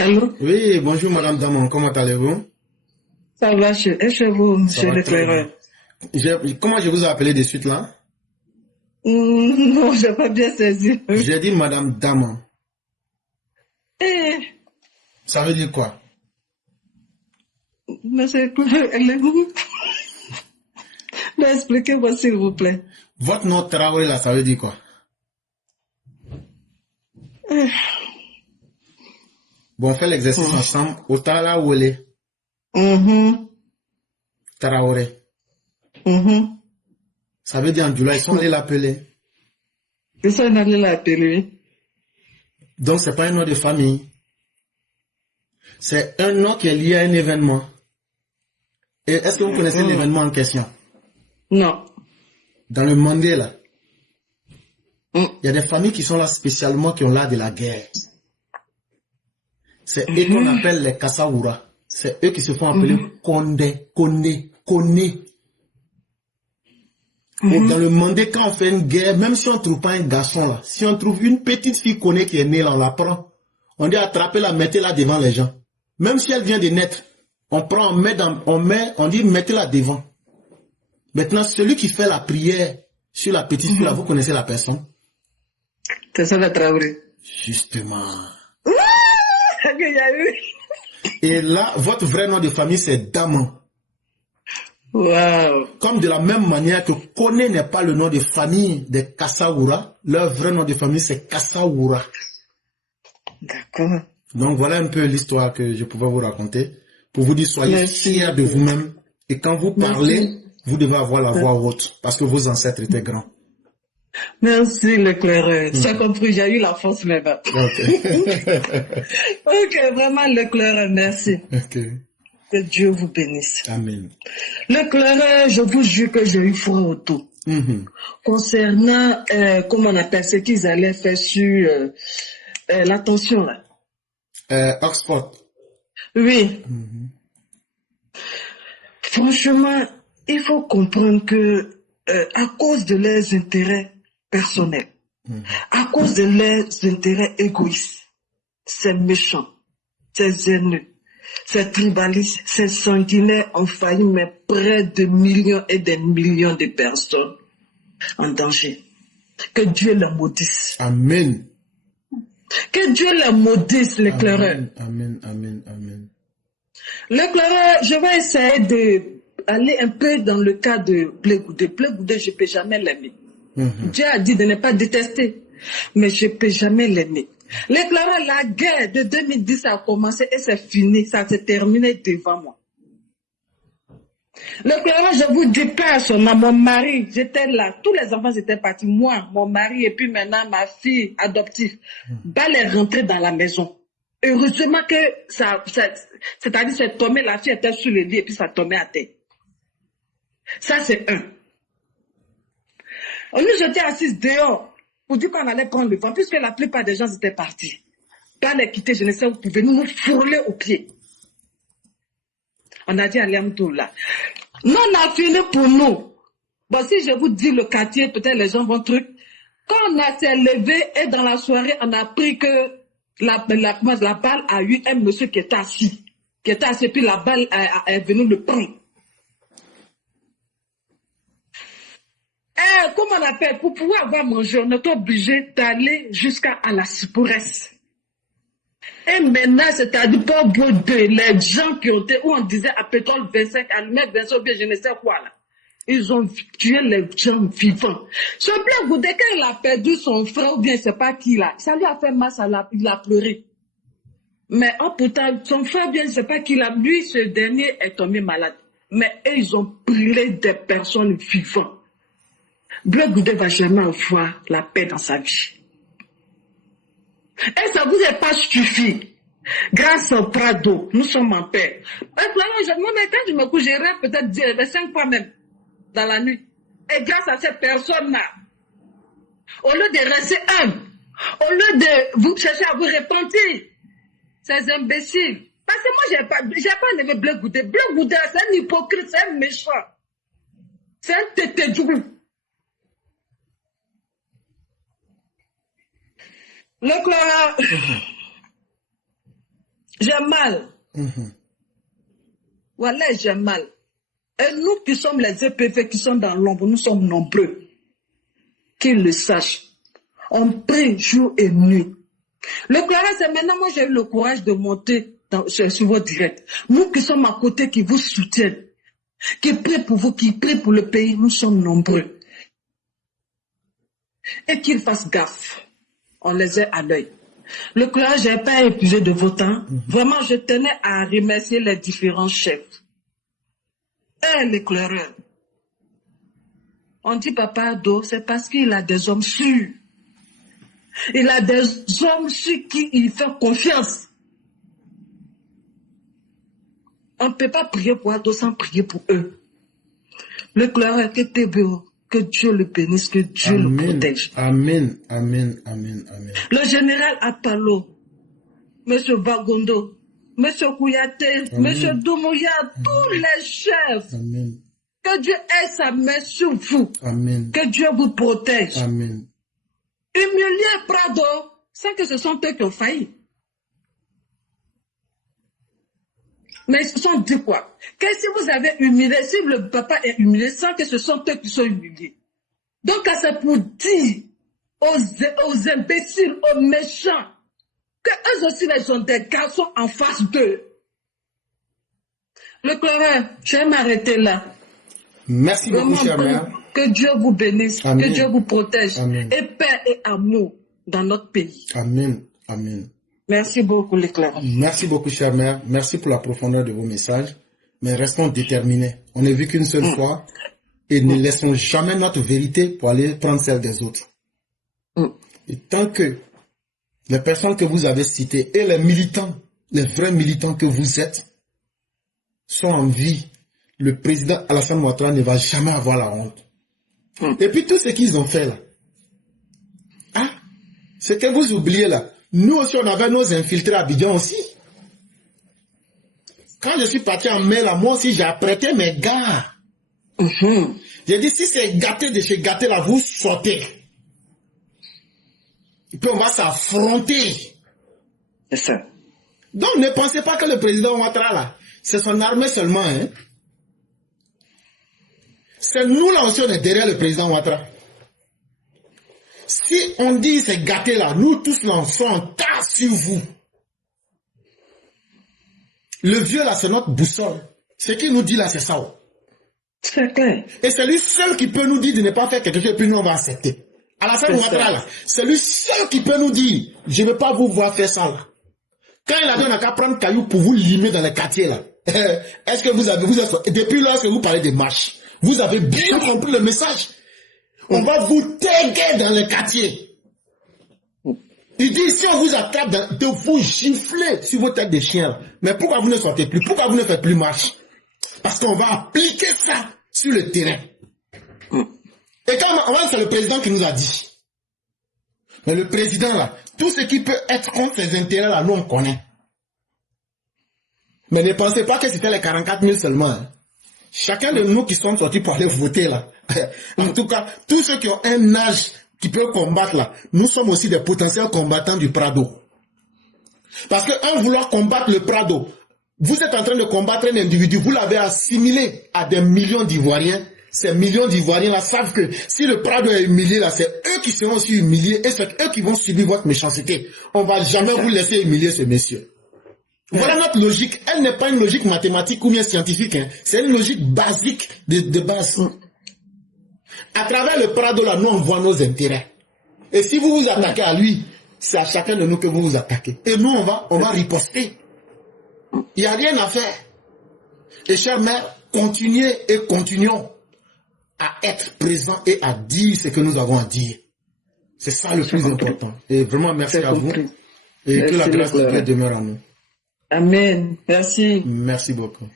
Allô? Oui, bonjour Madame Damon, comment allez-vous? Ça va chez vous, Ça monsieur va très bien. l'éclaireur? Comment je vous ai appelé de suite là? Non, j'ai pas bien saisi. J'ai dit Madame Damon. Eh, Ça veut dire quoi? monsieur l'éclaireur, expliquez-moi s'il vous plaît. Votre nom Traoré là, ça veut dire quoi? Eh, Bon, on fait l'exercice oh. ensemble. Otala Wele Mhm, Traoré. mhm. Ça veut dire en Djoula, ils sont allés l'appeler. C'est ça, on allait l'appeler. Donc c'est pas un nom de famille. C'est un nom qui est lié à un événement. Et est-ce que vous connaissez Oh. l'événement en question? Non. Dans le Mandé là, Mm, il y a des familles qui sont là spécialement qui ont l'art de la guerre. C'est eux qu'on mhm, appelle les Kassawura. C'est eux qui se font appeler mhm, Kone. Et dans mhm. le Mandé, quand on fait une guerre, même si on ne trouve pas un garçon là, si on trouve une petite fille Kone qui est née là, on la prend. On dit attrapez-la, mettez-la devant les gens. Même si elle vient de naître, on prend, on dit mettez-la devant. Maintenant, celui qui fait la prière sur la petite fille là, vous connaissez la personne? C'est ça la Traoré. Justement. Ah, qu'il y a eu. Et là, votre vrai nom de famille, c'est Daman. Waouh. Comme de la même manière que Kone n'est pas le nom de famille des Kassawura, leur vrai nom de famille, c'est Kassawura. D'accord. Donc voilà un peu l'histoire que je pouvais vous raconter pour vous dire soyez Merci fiers de beaucoup. vous-même et quand vous parlez, Merci. vous devez avoir la voix haute parce que vos ancêtres étaient grands. Merci l'éclaireur. Tu as Mhm. compris, j'ai eu la force maintenant. Ok. Ok, vraiment l'éclaireur, merci. Ok. Que Dieu vous bénisse. Amen. L'éclaireur, je vous jure que j'ai eu froid au dos. Mhm. Concernant, comment on appelle ce qu'ils allaient faire sur l'attention là. Oxford. Oui, Mhm. franchement, il faut comprendre que à cause de leurs intérêts personnels, Mhm. à cause de leurs intérêts égoïstes, c'est méchant, c'est haineux, c'est tribaliste, c'est sanguinaire, ont failli mettre près de millions et des millions de personnes en danger. Que Dieu les maudisse. Amen. Que Dieu les maudisse, l'éclaireur. Amen. Amen. Amen. Amen. L'éclaireur, je vais essayer d'aller un peu dans le cas de Blé Goudé. Blé Goudé, je ne peux jamais l'aimer. Mhm. Dieu a dit de ne pas détester, mais je ne peux jamais l'aimer. L'éclaireur, la guerre de 2010 a commencé et c'est fini, ça s'est terminé devant moi. L'éclaireur, je vous dis pas son nom, mon mari, j'étais là, tous les enfants étaient partis, moi, mon mari et puis maintenant ma fille adoptive, balle est rentrée dans la maison. Heureusement que c'est-à-dire c'est tombé, la fille était sur le lit et puis ça tombait à terre. Ça c'est un. Nous j'étais assise dehors pour dire qu'on allait prendre le vent puisque la plupart des gens étaient partis. Balle est quittée, je ne sais où pouvait nous fourler aux pieds. On a dit Alhamdoulilah. Non, on a fini pour nous. Bon, si je vous dis le quartier, peut-être les gens vont truc. Quand on a s'est levé et dans la soirée, on a appris que la balle a eu un monsieur qui était assis. Puis la balle est venue le prendre. Comment on appelle? Pour pouvoir avoir mangé, on est obligé d'aller jusqu'à la Sipourès. Et maintenant, c'est-à-dire pas bout de les gens qui ont été, où on disait à pétrole 25, à allumette 25, ou bien je ne sais quoi là. Ils ont tué les gens vivants. Ce Blé Goudé, quand il a perdu son frère, ou bien je ne sais pas qui là, ça lui a fait mal, il a pleuré. Mais oh pourtant, son frère, bien je ne sais pas qui là, lui, ce dernier est tombé malade. Mais eux, ils ont brûlé des personnes vivantes. Blé Goudé va jamais avoir la paix dans sa vie. Et ça vous est pas suffi. Grâce au Prado, nous sommes en paix. Moi, quand je me couche, je rêve peut-être 5 fois même dans la nuit. Et grâce à ces personnes-là, au lieu de rester humble, au lieu de vous chercher à vous repentir, ces imbéciles. Parce que moi, j'ai pas aimé Blé Goudé. Blé Goudé, c'est un hypocrite, c'est un méchant. C'est un tétédou. Le Clara, J'ai mal. Voilà, j'ai mal. Et nous qui sommes les EPV qui sont dans l'ombre, nous sommes nombreux. Qu'ils le sachent. On prie jour et nuit. Le courage, c'est maintenant, moi j'ai eu le courage de monter sur vos directs. Nous qui sommes à côté, qui vous soutiennent, qui prient pour vous, qui prient pour le pays, nous sommes nombreux. Et qu'ils fassent gaffe. On les a à l'œil. Le courage, je n'ai pas épuisé de vos temps. Vraiment, je tenais à remercier les différents chefs. Et l'éclaireur. On dit Papa Ado, c'est parce qu'il a des hommes sûrs. Il a des hommes sur qui il fait confiance. On ne peut pas prier pour Ado sans prier pour eux. L'éclaireur, que Dieu le bénisse, que Dieu le protège. Amen, amen, amen, amen. Le général Apalo, M. Bagondo, M. Kouyaté, M. Doumbouya, tous les chefs. Amen. Que Dieu ait sa main sur vous. Amen. Que Dieu vous protège. Amen. Humilier Prado, sans que ce sont eux qui ont failli. Mais ils se sont dit quoi? Que si vous avez humilié, si le papa est humilié, sans que ce sont eux qui sont humiliés. Donc, c'est pour dire aux imbéciles, aux méchants, que eux aussi, ils ont des garçons en face d'eux. Le Coran, je vais m'arrêter là. Merci beaucoup, chère mère. Que Dieu vous bénisse, Amen. que Dieu vous protège. Amen. Et paix et amour dans notre pays. Amen. Amen. Merci beaucoup, l'éclaireur. Merci beaucoup, chère mère. Merci pour la profondeur de vos messages. Mais restons déterminés. On n'est vu qu'une seule fois. Et ne laissons jamais notre vérité pour aller prendre celle des autres. Et tant que les personnes que vous avez citées et les militants, les vrais militants que vous êtes, sont en vie, le président Alassane Ouattara ne va jamais avoir la honte. Et puis tout ce qu'ils ont fait là, ah, c'est que vous oubliez là, nous aussi on avait nos infiltrés à Abidjan aussi. Quand je suis parti en mai là, moi aussi j'ai apprêté mes gars. J'ai dit si c'est gâté de chez gâté là, vous sortez. Et puis on va s'affronter. C'est ça. Donc ne pensez pas que le président Ouattara là, c'est son armée seulement, hein. C'est nous là aussi, on est derrière le président Ouattara. Si on dit c'est gâté là, nous tous là, on sont en tas sur vous. Le vieux là, c'est notre boussole. Ce qu'il nous dit là, c'est ça. C'est clair. Et c'est lui seul qui peut nous dire de ne pas faire quelque chose et puis nous on va accepter. Alassane Ouattara là, c'est lui seul qui peut nous dire, je ne veux pas vous voir faire ça là. Quand il avait un qu'à prendre caillou pour vous limer dans les quartiers là, est-ce que vous êtes, depuis lorsque vous parlez de marche, vous avez bien compris le message. On va vous taguer dans les quartiers. Il dit, si on vous attrape de vous gifler sur vos têtes de chiens. Mais pourquoi vous ne sortez plus? Pourquoi vous ne faites plus marche? Parce qu'on va appliquer ça sur le terrain. Et quand c'est le président qui nous a dit. Mais le président là, tout ce qui peut être contre ses intérêts là, nous on connaît. Mais ne pensez pas que c'était les 44 000 seulement. Hein. Chacun de nous qui sommes sortis pour aller voter là, en tout cas, tous ceux qui ont un âge qui peut combattre là, nous sommes aussi des potentiels combattants du Prado. Parce que en vouloir combattre le Prado, vous êtes en train de combattre un individu, vous l'avez assimilé à des millions d'Ivoiriens. Ces millions d'Ivoiriens là savent que si le Prado est humilié là, c'est eux qui seront aussi humiliés et c'est eux qui vont subir votre méchanceté. On va jamais vous laisser humilier ce monsieur. Voilà notre logique. Elle n'est pas une logique mathématique ou bien scientifique. Hein. C'est une logique basique de base. À travers le Prado, là, nous, on voit nos intérêts. Et si vous vous attaquez à lui, c'est à chacun de nous que vous vous attaquez. Et nous, on va riposter. Il n'y a rien à faire. Et chère mère, continuez et continuons à être présents et à dire ce que nous avons à dire. C'est ça le plus important. Et vraiment, merci à vous. Et que la grâce de Dieu demeure en nous. Amen. Merci. Merci beaucoup.